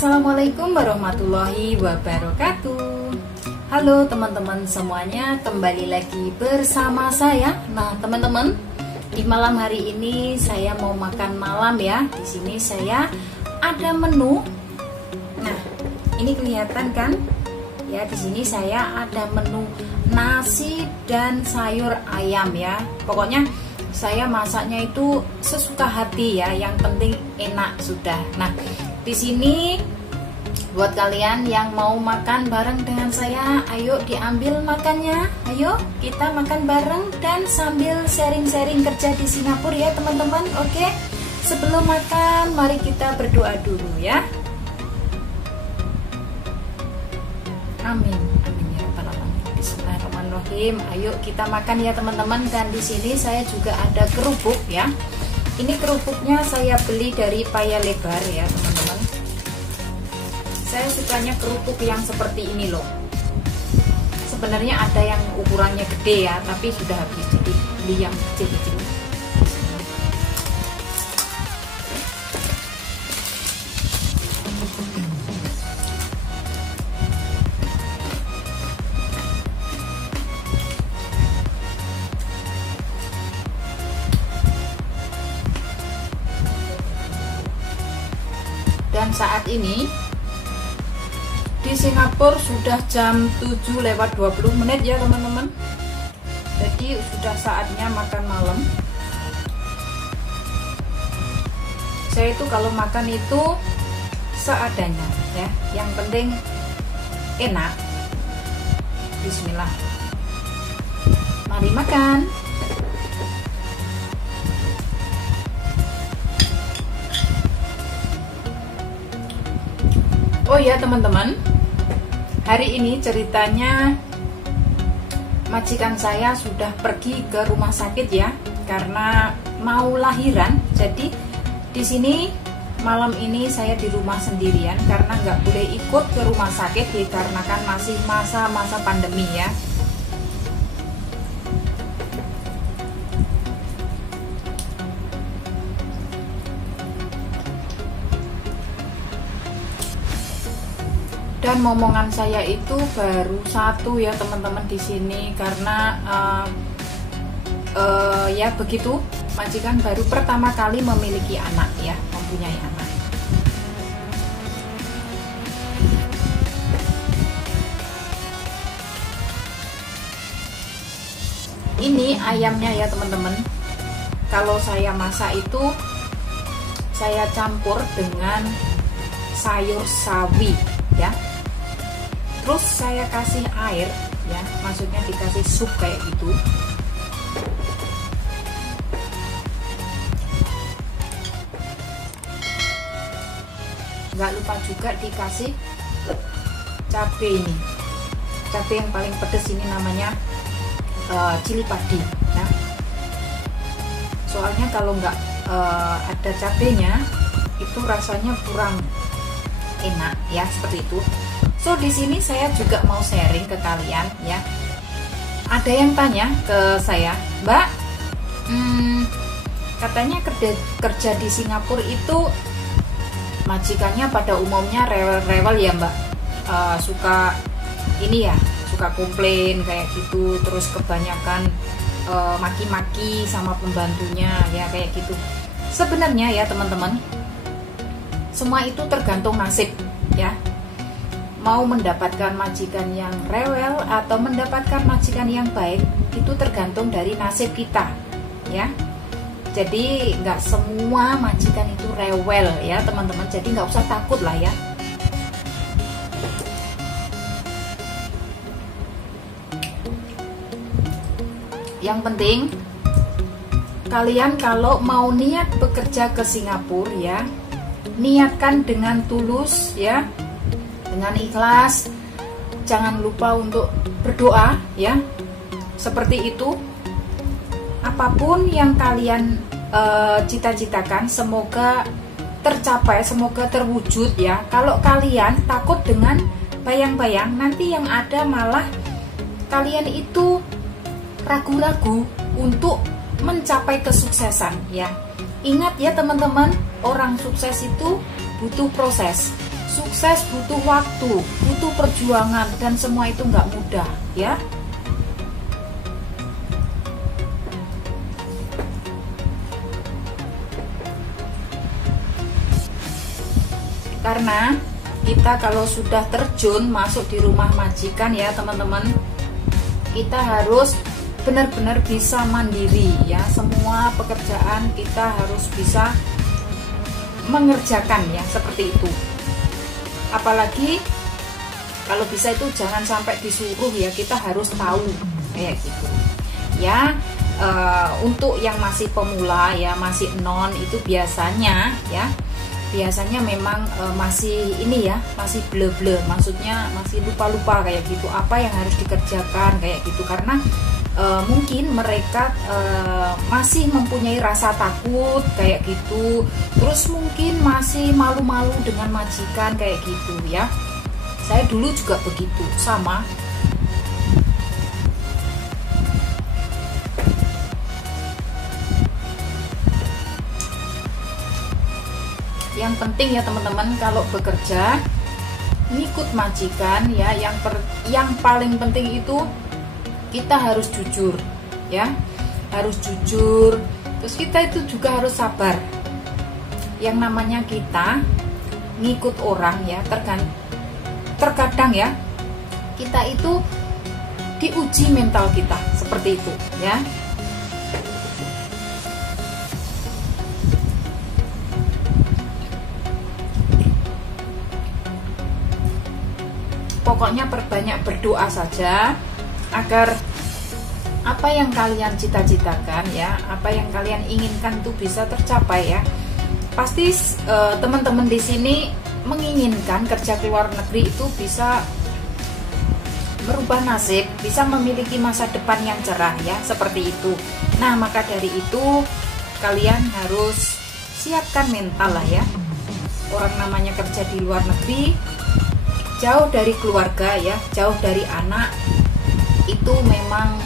Assalamualaikum warahmatullahi wabarakatuh. Halo teman-teman semuanya, kembali lagi bersama saya. Nah teman-teman, di malam hari ini saya mau makan malam ya. Di sini saya ada menu. Nah ini kelihatan kan? Ya di sini saya ada menu nasi dan sayur ayam ya. Pokoknya saya masaknya itu sesuka hati ya. Yang penting enak sudah. Nah di sini buat kalian yang mau makan bareng dengan saya, ayo diambil makannya. Ayo kita makan bareng dan sambil sharing-sharing kerja di Singapura ya teman-teman. Oke, sebelum makan mari kita berdoa dulu ya. Amin, amin ya rabbal alamin. Bismillahirrahmanirrahim. Ayo kita makan ya teman-teman. Dan di sini saya juga ada kerupuk ya. Ini kerupuknya saya beli dari Paya Lebar ya teman-teman. Saya sukanya kerupuk yang seperti ini loh. Sebenarnya ada yang ukurannya gede ya, tapi sudah habis, jadi beli yang kecil-kecil. Dan saat ini di Singapura sudah jam 7:20 ya teman-teman. Jadi sudah saatnya makan malam. Saya itu kalau makan itu seadanya ya. Yang penting enak. Bismillah. Mari makan. Oh ya teman-teman, hari ini ceritanya majikan saya sudah pergi ke rumah sakit ya, karena mau lahiran. Jadi di sini malam ini saya di rumah sendirian karena nggak boleh ikut ke rumah sakit dikarenakan masih masa-masa pandemi ya. Dan momongan saya itu baru satu ya teman-teman di sini karena ya begitu, majikan baru pertama kali memiliki anak ya, mempunyai anak. Ini ayamnya ya teman-teman. Kalau saya masak itu saya campur dengan sayur sawi ya. Terus saya kasih air ya, maksudnya dikasih sup kayak gitu. Nggak lupa juga dikasih cabai ini. Cabai yang paling pedas ini namanya cili padi ya. Soalnya kalau nggak ada cabenya itu rasanya kurang enak ya, seperti itu. So di sini saya juga mau sharing ke kalian ya. Ada yang tanya ke saya, Mbak, katanya kerja di Singapura itu majikannya pada umumnya rewel-rewel ya Mbak, suka ini ya, suka komplain kayak gitu, terus kebanyakan maki-maki sama pembantunya ya kayak gitu. Sebenarnya ya teman-teman, semua itu tergantung nasib ya. Mau mendapatkan majikan yang rewel atau mendapatkan majikan yang baik itu tergantung dari nasib kita ya. Jadi nggak semua majikan itu rewel ya teman-teman. Jadi nggak usah takut lah ya. Yang penting kalian kalau mau niat bekerja ke Singapura ya, niatkan dengan tulus ya, dengan ikhlas. Jangan lupa untuk berdoa ya, seperti itu. Apapun yang kalian cita-citakan semoga tercapai, semoga terwujud ya. Kalau kalian takut dengan bayang-bayang, nanti yang ada malah kalian itu ragu-ragu untuk mencapai kesuksesan ya. Ingat ya teman-teman, orang sukses itu butuh proses. Sukses butuh waktu, butuh perjuangan, dan semua itu nggak mudah ya. Karena kita kalau sudah terjun masuk di rumah majikan ya teman-teman, kita harus benar-benar bisa mandiri ya. Semua pekerjaan kita harus bisa mengerjakan ya, seperti itu. Apalagi kalau bisa itu jangan sampai disuruh ya, kita harus tahu kayak gitu ya. Untuk yang masih pemula ya, masih non, itu biasanya memang masih ini ya, masih ble-ble, maksudnya masih lupa-lupa kayak gitu apa yang harus dikerjakan kayak gitu. Karena mungkin mereka masih mempunyai rasa takut kayak gitu, terus mungkin masih malu-malu dengan majikan kayak gitu ya. Saya dulu juga begitu, sama. Yang penting ya teman-teman, kalau bekerja ngikut majikan ya, yang paling penting itu kita harus jujur ya, harus jujur. Terus kita itu juga harus sabar. Yang namanya kita ngikut orang ya, terkadang ya kita itu diuji mental kita, seperti itu ya. Pokoknya perbanyak berdoa saja agar apa yang kalian cita-citakan ya, apa yang kalian inginkan itu bisa tercapai ya. Pasti teman-teman di sini menginginkan kerja ke luar negeri itu bisa merubah nasib, bisa memiliki masa depan yang cerah ya, seperti itu. Nah, maka dari itu kalian harus siapkan mental lah ya. Orang namanya kerja di luar negeri, jauh dari keluarga ya, jauh dari anak, itu memang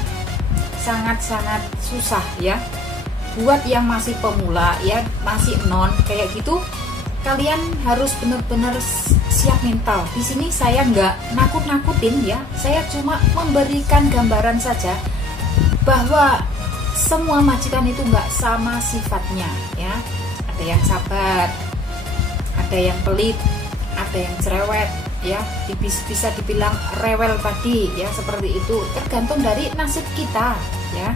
sangat-sangat susah ya. Buat yang masih pemula ya, masih non kayak gitu, kalian harus benar-benar siap mental. Di sini saya nggak nakut-nakutin ya, saya cuma memberikan gambaran saja bahwa semua majikan itu nggak sama sifatnya ya. Ada yang sabar, ada yang pelit, ada yang cerewet ya, bisa dibilang rewel tadi ya, seperti itu. Tergantung dari nasib kita ya.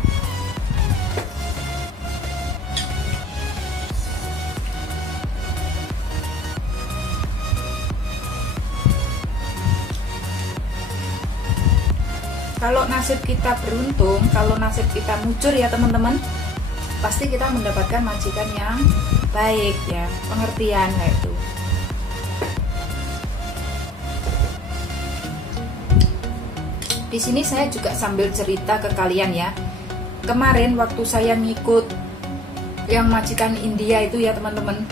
Kalau nasib kita beruntung, kalau nasib kita mujur ya teman-teman, pasti kita mendapatkan majikan yang baik ya, pengertian kayak itu. Di sini saya juga sambil cerita ke kalian ya. Kemarin waktu saya ngikut yang majikan India itu ya teman-teman,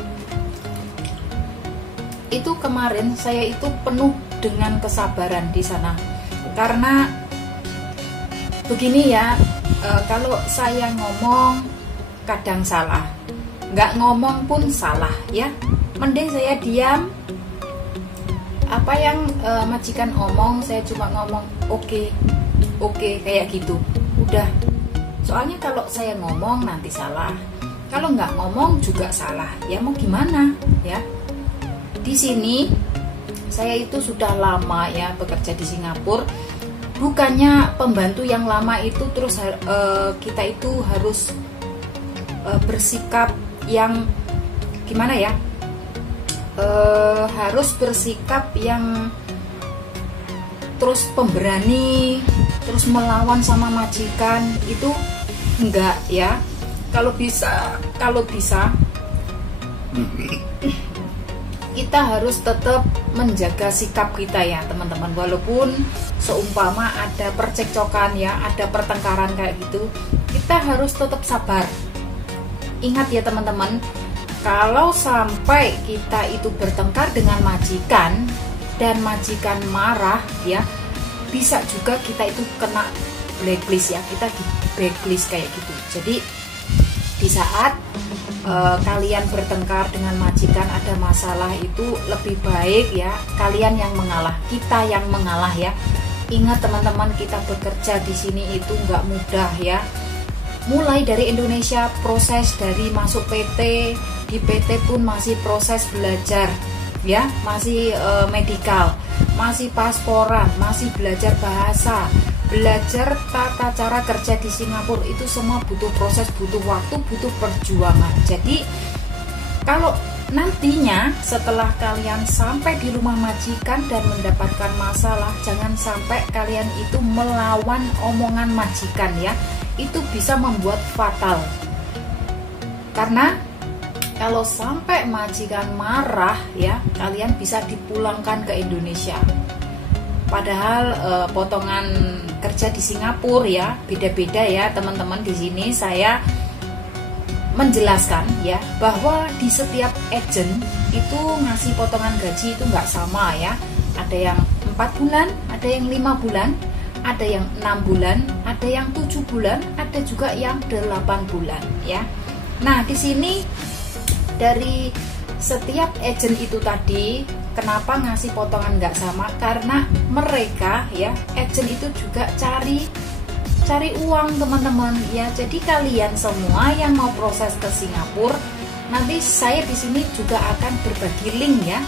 itu kemarin saya itu penuh dengan kesabaran di sana. Karena begini ya, kalau saya ngomong kadang salah, nggak ngomong pun salah ya. Mending saya diam. Apa yang majikan omong saya cuma ngomong oke kayak gitu, udah. Soalnya kalau saya ngomong nanti salah, kalau nggak ngomong juga salah ya, mau gimana ya. Di sini saya itu sudah lama ya bekerja di Singapura. Bukannya pembantu yang lama itu terus kita itu harus bersikap yang gimana ya, harus bersikap yang terus pemberani, terus melawan sama majikan, itu enggak ya. Kalau bisa kita harus tetap menjaga sikap kita ya teman-teman. Walaupun seumpama ada percekcokan ya, ada pertengkaran kayak gitu, kita harus tetap sabar. Ingat ya teman-teman, kalau sampai kita itu bertengkar dengan majikan dan majikan marah ya, bisa juga kita itu kena blacklist ya, kita di blacklist kayak gitu. Jadi di saat kalian bertengkar dengan majikan, ada masalah, itu lebih baik ya kalian yang mengalah, kita yang mengalah ya. Ingat teman-teman, kita bekerja di sini itu nggak mudah ya. Mulai dari Indonesia, proses dari masuk PT, di PT pun masih proses belajar ya, masih medikal, masih pasporan, masih belajar bahasa, belajar tata cara kerja di Singapura. Itu semua butuh proses, butuh waktu, butuh perjuangan. Jadi kalau nantinya setelah kalian sampai di rumah majikan dan mendapatkan masalah, jangan sampai kalian itu melawan omongan majikan ya. Itu bisa membuat fatal. Karena kalau sampai majikan marah ya, kalian bisa dipulangkan ke Indonesia. Padahal potongan kerja di Singapura ya beda-beda ya teman-teman. Di sini saya menjelaskan ya bahwa di setiap agent itu ngasih potongan gaji itu nggak sama ya. Ada yang 4 bulan, ada yang 5 bulan, ada yang 6 bulan, ada yang 7 bulan, ada juga yang 8 bulan ya. Nah di sini dari setiap agent itu tadi, kenapa ngasih potongan nggak sama? Karena mereka ya, agent itu juga cari uang teman-teman ya. Jadi kalian semua yang mau proses ke Singapura, nanti saya di sini juga akan berbagi link ya.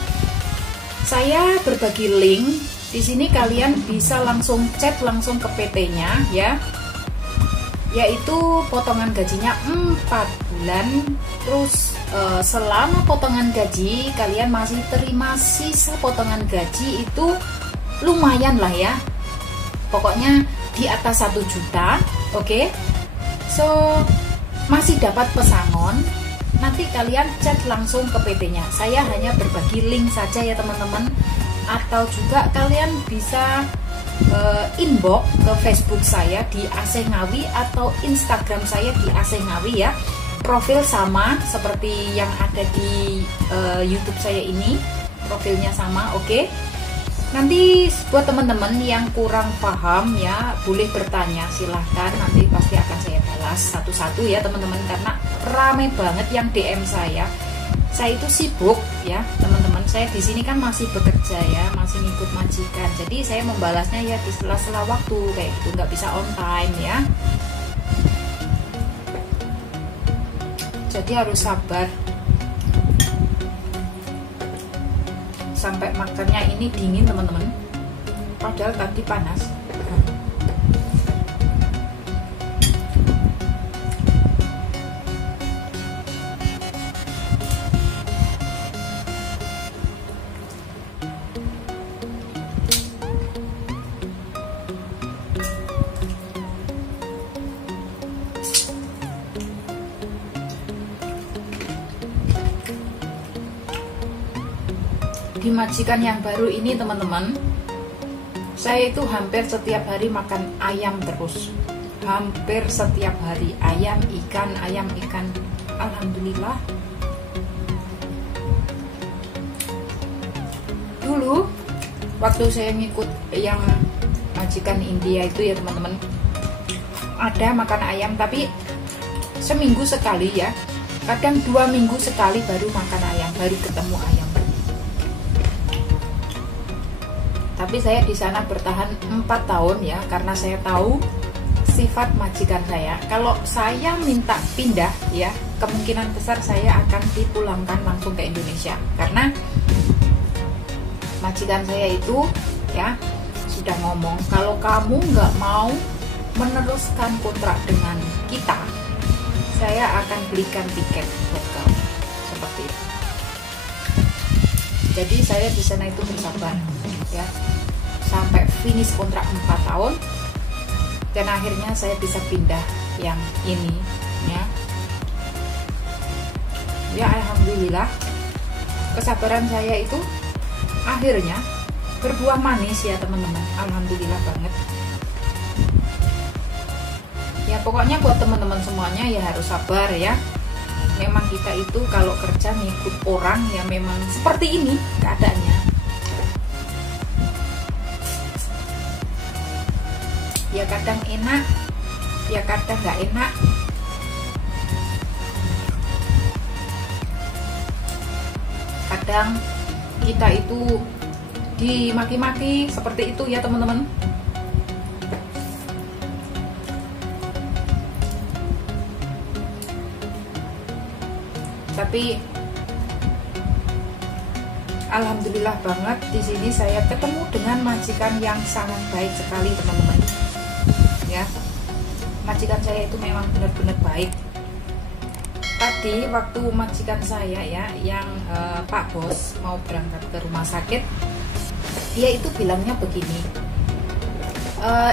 Saya berbagi link di sini, kalian bisa langsung chat langsung ke PT-nya ya. Yaitu potongan gajinya 4 bulan. Terus selama potongan gaji kalian masih terima sisa potongan gaji, itu lumayan lah ya, pokoknya di atas 1 juta. Oke. So masih dapat pesangon. Nanti kalian chat langsung ke PT-nya. Saya hanya berbagi link saja ya teman-teman. Atau juga kalian bisa inbox ke Facebook saya di AC Ngawi atau Instagram saya di AC Ngawi ya. Profil sama seperti yang ada di YouTube saya ini, profilnya sama. Oke. Nanti buat teman-teman yang kurang paham ya, boleh bertanya, silahkan, nanti pasti akan saya balas satu-satu ya teman-teman, karena rame banget yang DM saya. Saya itu sibuk ya teman-teman, saya di sini kan masih bekerja ya, masih ngikut majikan, jadi saya membalasnya ya di sela-sela waktu kayak gitu, nggak bisa on time ya. Jadi harus sabar sampai makannya ini dingin teman-teman, padahal tadi panas. Di majikan yang baru ini teman-teman, saya itu hampir setiap hari makan ayam terus, hampir setiap hari ayam ikan. Alhamdulillah. Dulu waktu saya ngikut yang majikan India itu ya teman-teman, ada makan ayam tapi seminggu sekali ya, kadang 2 minggu sekali baru makan ayam, baru ketemu ayam. Tapi saya di sana bertahan 4 tahun ya, karena saya tahu sifat majikan saya. Kalau saya minta pindah ya, kemungkinan besar saya akan dipulangkan langsung ke Indonesia, karena majikan saya itu ya sudah ngomong, kalau kamu nggak mau meneruskan kontrak dengan kita, saya akan belikan tiket buat kamu, seperti itu. Jadi saya di sana itu bersabar ya sampai finish kontrak 4 tahun, dan akhirnya saya bisa pindah yang ini ya. Alhamdulillah, kesabaran saya itu akhirnya berbuah manis ya teman-teman. Alhamdulillah banget ya. Pokoknya buat teman-teman semuanya ya harus sabar ya. Memang kita itu kalau kerja ngikut orang ya memang seperti ini keadaannya. Ya kadang enak, ya kadang nggak enak. kadang kita itu dimaki-maki seperti itu ya teman-teman. Tapi alhamdulillah banget di sini saya ketemu dengan majikan yang sangat baik sekali teman-teman. Ya, majikan saya itu memang benar-benar baik. Tadi waktu majikan saya ya, yang Pak Bos mau berangkat ke rumah sakit, dia itu bilangnya begini,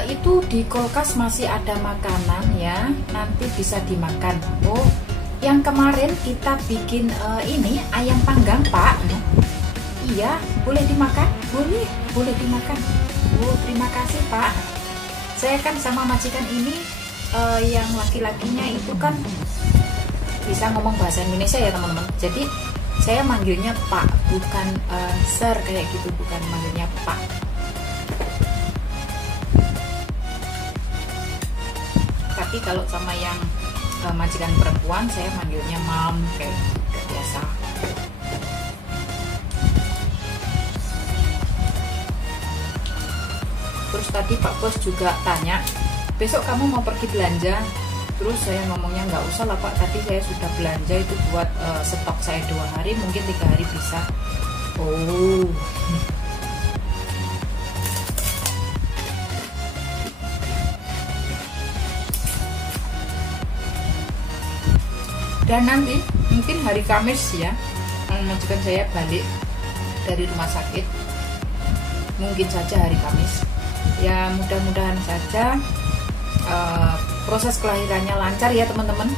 itu di kulkas masih ada makanan ya, nanti bisa dimakan. Oh, yang kemarin kita bikin ini ayam panggang Pak. Iya, boleh dimakan? Boleh dimakan. Oh, terima kasih Pak. Saya kan sama majikan ini yang laki-lakinya itu kan bisa ngomong bahasa Indonesia ya teman-teman. Jadi saya manggilnya Pak, bukan Sir kayak gitu, bukan manggilnya Pak. Tapi kalau sama yang majikan perempuan saya manggilnya Mam, kayak udah biasa. Terus tadi Pak Bos juga tanya, besok kamu mau pergi belanja? Terus saya ngomongnya nggak usah lah Pak, tadi saya sudah belanja itu buat stok saya 2 hari, mungkin 3 hari bisa. Oh. Dan nanti mungkin hari Kamis ya, majikan saya balik dari rumah sakit, mungkin saja hari Kamis. Ya mudah-mudahan saja proses kelahirannya lancar ya teman-teman,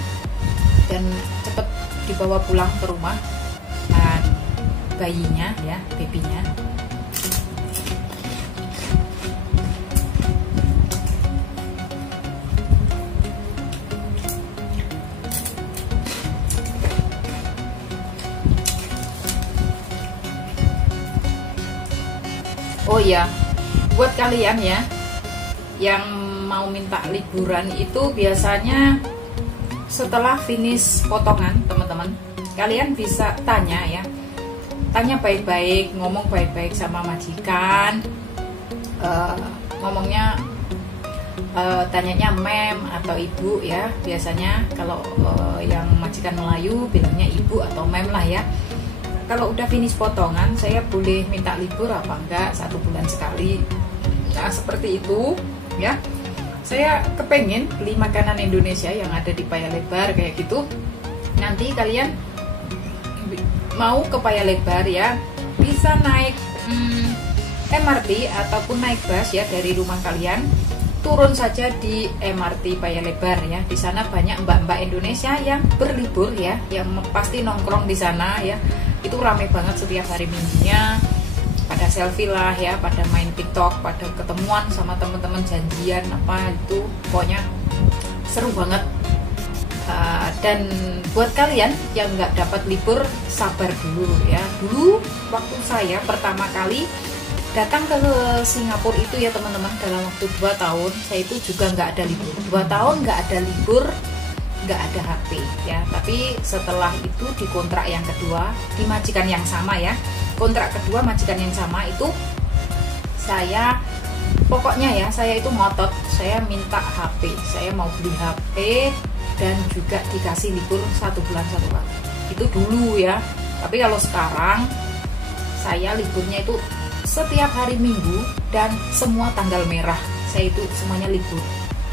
dan cepat dibawa pulang ke rumah dan bayinya ya, babynya. Oh iya, buat kalian ya yang mau minta liburan itu biasanya setelah finish potongan teman-teman, kalian bisa tanya ya, tanya baik-baik, ngomong baik-baik sama majikan, ngomongnya tanyanya mem atau ibu ya, biasanya kalau yang majikan Melayu bilangnya ibu atau mem lah ya. Kalau udah finish potongan, saya boleh minta libur apa enggak, 1 bulan sekali. Nah seperti itu ya. Saya kepengen beli makanan Indonesia yang ada di Paya Lebar kayak gitu. Nanti kalian mau ke Paya Lebar ya, bisa naik MRT ataupun naik bus ya dari rumah kalian. Turun saja di MRT Paya Lebar ya. Di sana banyak mbak-mbak Indonesia yang berlibur ya, yang pasti nongkrong di sana ya. Itu ramai banget setiap hari Minggunya. Pada selfie lah ya, pada main TikTok, pada ketemuan sama teman-teman, janjian apa itu, pokoknya seru banget. Dan buat kalian yang nggak dapat libur, sabar dulu ya. Dulu waktu saya pertama kali datang ke Singapura itu ya teman-teman, dalam waktu 2 tahun saya itu juga nggak ada libur. 2 tahun nggak ada libur, nggak ada HP ya. Tapi setelah itu di kontrak yang kedua di majikan yang sama ya, kontrak kedua majikan yang sama itu, saya pokoknya ya, saya itu ngotot, saya minta HP, saya mau beli HP dan juga dikasih libur 1 bulan 1 kali. Itu dulu ya. Tapi kalau sekarang saya liburnya itu setiap hari Minggu dan semua tanggal merah saya itu semuanya libur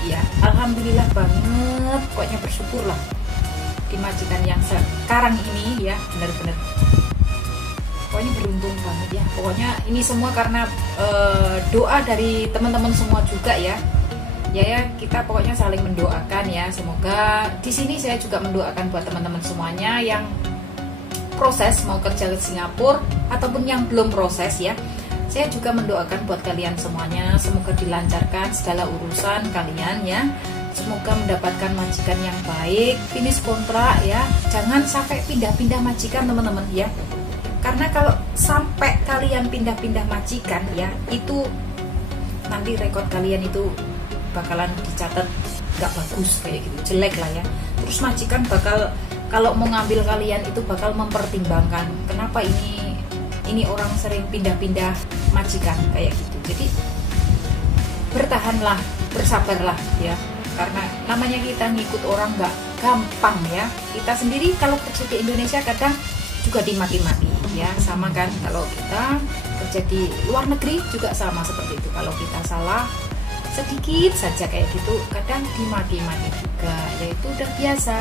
ya. Alhamdulillah banget, pokoknya bersyukurlah di majikan yang sekarang ini ya, benar-benar pokoknya beruntung banget ya. Pokoknya ini semua karena doa dari teman-teman semua juga ya. Ya kita pokoknya saling mendoakan ya. Semoga di sini saya juga mendoakan buat teman-teman semuanya yang proses mau kerja ke Singapura ataupun yang belum proses ya. Saya juga mendoakan buat kalian semuanya, semoga dilancarkan segala urusan kalian ya. Semoga mendapatkan majikan yang baik, finish kontrak ya. Jangan sampai pindah-pindah majikan teman-teman ya. Karena kalau sampai kalian pindah-pindah majikan ya, itu nanti rekod kalian itu bakalan dicatat gak bagus kayak gitu, jelek lah ya. Terus majikan bakal, kalau mau ngambil kalian itu bakal mempertimbangkan, kenapa ini ini orang sering pindah-pindah majikan kayak gitu. Jadi bertahanlah, bersabarlah ya, karena namanya kita ngikut orang nggak gampang ya. Kita sendiri kalau kerja di Indonesia kadang juga dimaki-maki ya, sama kan kalau kita kerja di luar negeri juga sama seperti itu. Kalau kita salah sedikit saja kayak gitu kadang dimaki-maki juga, yaitu udah biasa,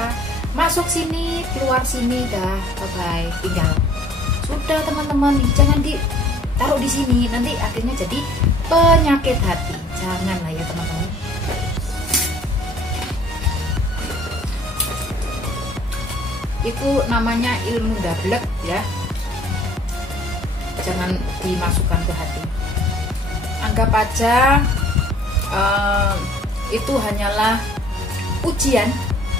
masuk sini keluar sini dah, bye-bye, tinggal sudah teman-teman. Jangan ditaruh di sini, nanti akhirnya jadi penyakit hati, janganlah ya teman-teman. Itu namanya ilmu dablek ya, jangan dimasukkan ke hati. Anggap aja itu hanyalah ujian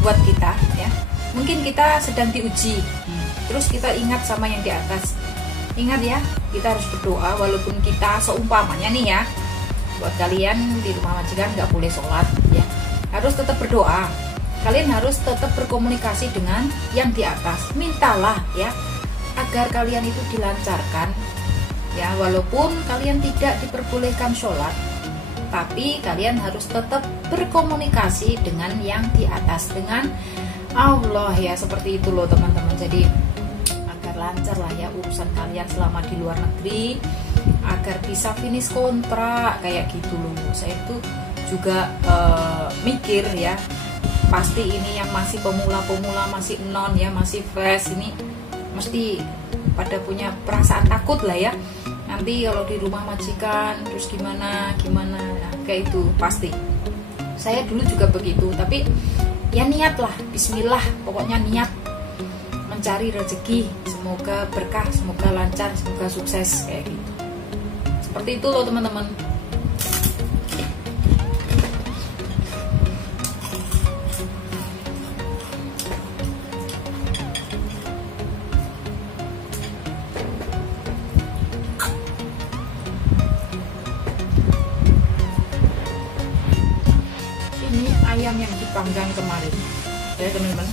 buat kita ya. Mungkin kita sedang diuji, terus kita ingat sama yang di atas. Ingat ya, kita harus berdoa walaupun kita seumpamanya nih ya, buat kalian di rumah majikan nggak boleh sholat ya, harus tetap berdoa. Kalian harus tetap berkomunikasi dengan yang di atas. Mintalah ya agar kalian itu dilancarkan ya, walaupun kalian tidak diperbolehkan sholat, tapi kalian harus tetap berkomunikasi dengan yang di atas, dengan Allah ya, seperti itu loh teman-teman. Jadi agar lancar lah ya urusan kalian selama di luar negeri, agar bisa finish kontrak kayak gitu loh. Saya itu juga mikir ya, pasti ini yang masih pemula-pemula, masih non ya, masih fresh, ini mesti pada punya perasaan takut lah ya, nanti kalau di rumah majikan terus gimana nah, kayak itu pasti. Saya dulu juga begitu, tapi ya niatlah, bismillah, pokoknya niat mencari rezeki, semoga berkah, semoga lancar, semoga sukses kayak gitu. Seperti itu loh teman-teman. Ayam yang dipanggang kemarin ya teman-teman,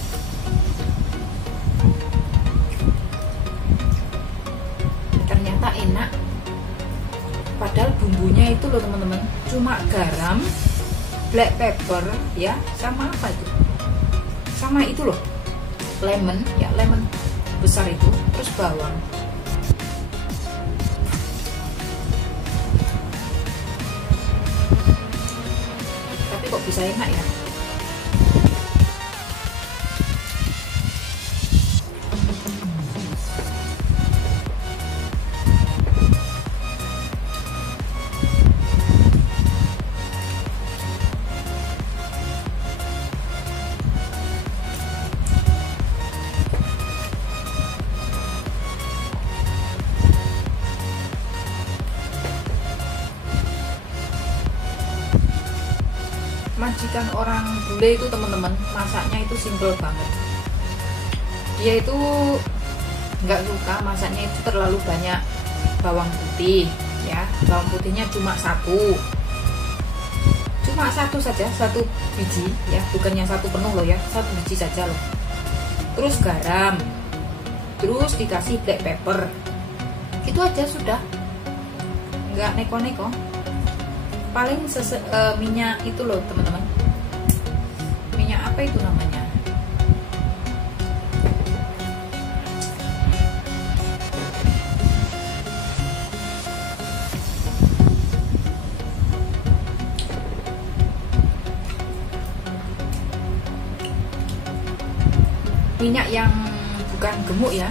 ternyata enak, padahal bumbunya itu loh teman-teman cuma garam, black pepper ya, sama apa itu, sama itu loh lemon ya, lemon besar itu, terus bawang. Tapi kok bisa enak ya. Majikan orang bule itu teman-teman, masaknya itu simple banget. Dia itu nggak suka masaknya itu terlalu banyak bawang putih ya, bawang putihnya cuma satu saja, satu biji ya, bukannya satu penuh loh ya, satu biji saja loh. Terus garam, terus dikasih black pepper, itu aja sudah, nggak neko-neko. Paling minyak itu loh teman-teman, minyak apa itu namanya, minyak yang bukan gemuk ya.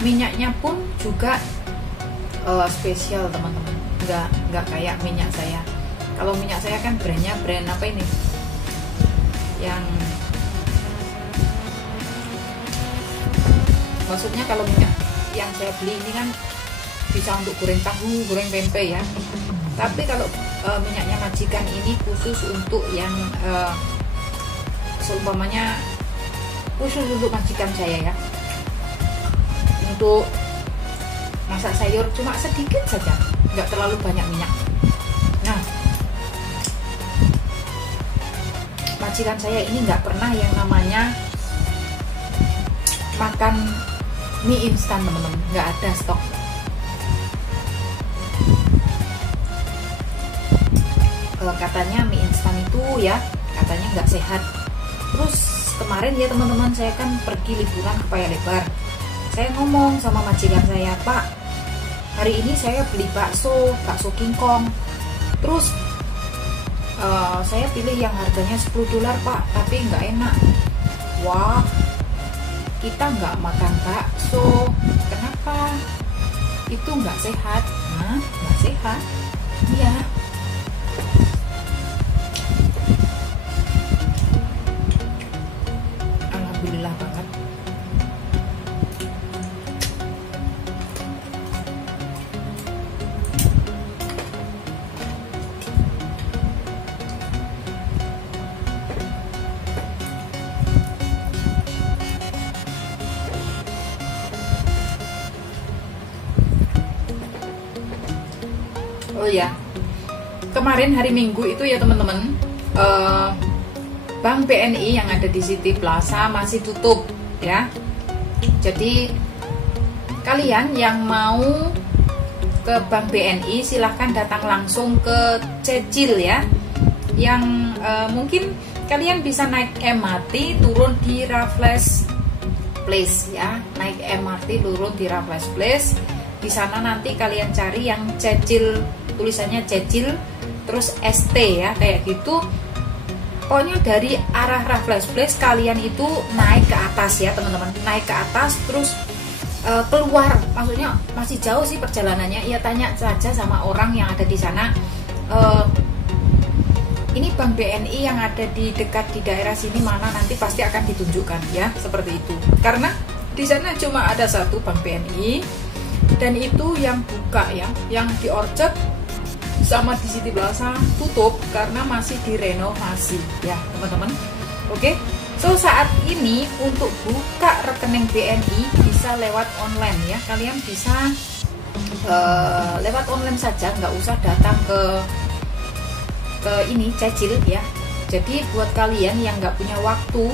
Minyaknya pun juga spesial teman-teman, nggak kayak minyak saya. Kalau minyak saya kan brandnya brand apa ini, yang maksudnya kalau minyak yang saya beli ini kan bisa untuk goreng tahu, goreng tempe ya. Tapi kalau minyaknya majikan ini khusus untuk yang seumpamanya khusus untuk majikan saya ya, untuk masak sayur cuma sedikit saja, nggak terlalu banyak minyak. Nah, majikan saya ini nggak pernah yang namanya makan mie instan teman-teman, nggak ada stok. Katanya mie instan itu ya katanya nggak sehat. Terus kemarin ya teman-teman, saya kan pergi liburan ke Paya Lebar. Saya ngomong sama majikan saya, Pak, hari ini saya beli bakso kingkong. Terus saya pilih yang harganya $10 Pak, tapi nggak enak. Wah, kita nggak makan bakso, kenapa? Itu nggak sehat. Nah, nggak sehat. Iya. Alhamdulillah banget. Oh ya, kemarin hari Minggu itu ya teman-teman, Bank BNI yang ada di City Plaza masih tutup ya. Jadi kalian yang mau ke Bank BNI silahkan datang langsung ke Cecil ya. Yang mungkin kalian bisa naik MRT turun di Raffles Place ya, naik MRT turun di Raffles Place. Di sana nanti kalian cari yang Cecil, tulisannya Cecil terus ST ya, kayak gitu. Pokoknya dari arah Raffles Place kalian itu naik ke atas ya teman-teman, naik ke atas terus keluar, maksudnya masih jauh sih perjalanannya. Ya tanya saja sama orang yang ada di sana. Ini Bank BNI yang ada di dekat di daerah sini mana, nanti pasti akan ditunjukkan ya, seperti itu. Karena di sana cuma ada satu Bank BNI dan itu yang buka ya, yang di Orchard sama di City Plaza tutup karena masih direnovasi ya teman-teman. Oke, so saat ini untuk buka rekening BNI bisa lewat online ya, kalian bisa lewat online saja, nggak usah datang ke ini Cecil ya. Jadi buat kalian yang nggak punya waktu,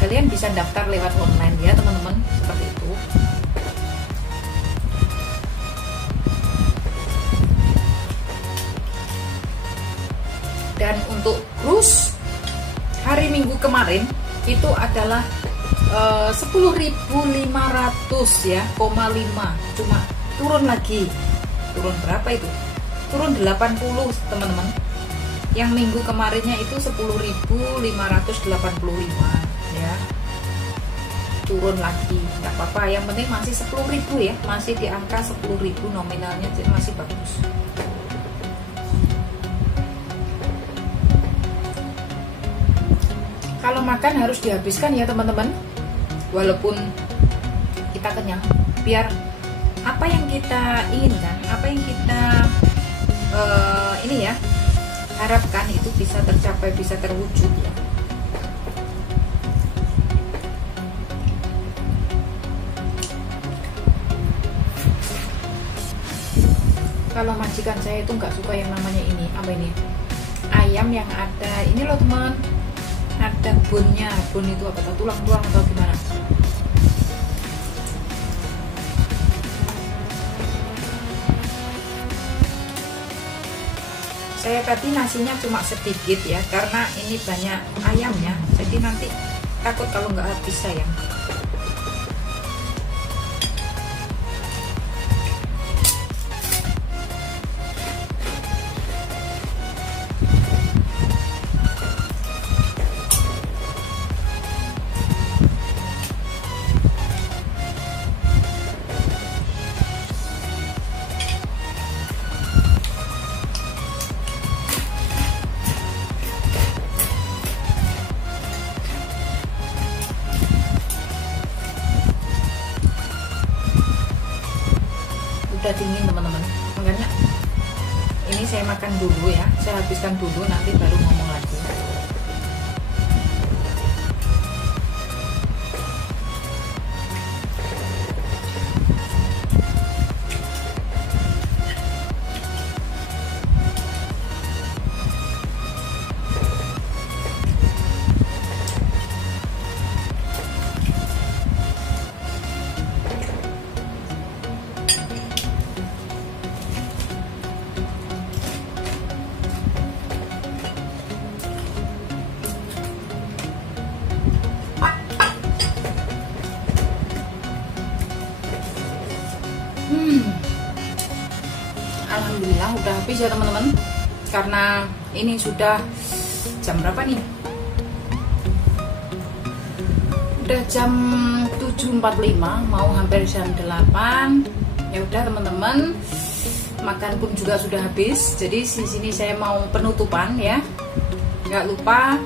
kalian bisa daftar lewat online ya teman-teman, seperti itu. Dan untuk cruise hari Minggu kemarin itu adalah 10.500 ya, 5, cuma turun lagi. Turun berapa itu? Turun 80 teman-teman. Yang minggu kemarinnya itu 10.585 ya. Turun lagi, nggak apa-apa, yang penting masih 10.000 ya, masih di angka 10.000 nominalnya, jadi masih bagus. Kalau makan harus dihabiskan ya teman-teman, walaupun kita kenyang, biar apa yang kita inginkan, apa yang kita ini ya harapkan itu bisa tercapai, bisa terwujud ya. Kalau majikan saya itu nggak suka yang namanya ini, apa ini, ayam yang ada ini loh teman, ada bunnya. Bun itu apa, tulang-tulang atau gimana? Saya tadi nasinya cuma sedikit ya, karena ini banyak ayamnya, jadi nanti takut kalau nggak habis sayang. Udah dingin teman-teman, makanya ini saya makan dulu ya, saya habiskan dulu, nanti baru ngomong lagi. habis ya teman-teman, karena ini sudah jam berapa nih? Udah jam 7.45, mau hampir jam 8. Ya udah teman-teman, makan pun juga sudah habis. Jadi di sini saya mau penutupan ya. Nggak lupa,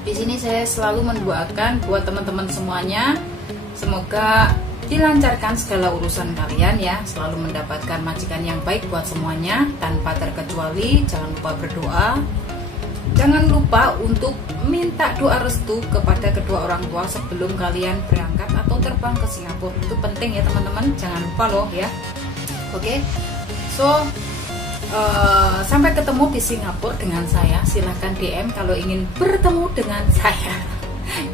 di sini saya selalu mendoakan buat teman-teman semuanya, semoga dilancarkan segala urusan kalian ya, selalu mendapatkan majikan yang baik buat semuanya tanpa terkecuali. Jangan lupa berdoa. Jangan lupa untuk minta doa restu kepada kedua orang tua sebelum kalian berangkat atau terbang ke Singapura. Itu penting ya teman-teman, jangan lupa loh ya. Oke, so sampai ketemu di Singapura dengan saya. Silahkan DM kalau ingin bertemu dengan saya.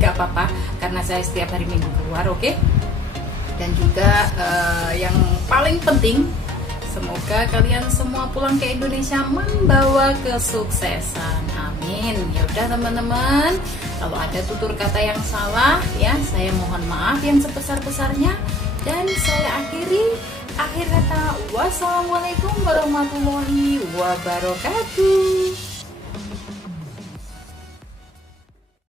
Gak apa-apa, karena saya setiap hari Minggu keluar, oke? Dan juga yang paling penting, semoga kalian semua pulang ke Indonesia membawa kesuksesan. Amin. Ya udah teman-teman, kalau ada tutur kata yang salah ya, saya mohon maaf yang sebesar-besarnya. Dan saya akhir kata, wassalamualaikum warahmatullahi wabarakatuh.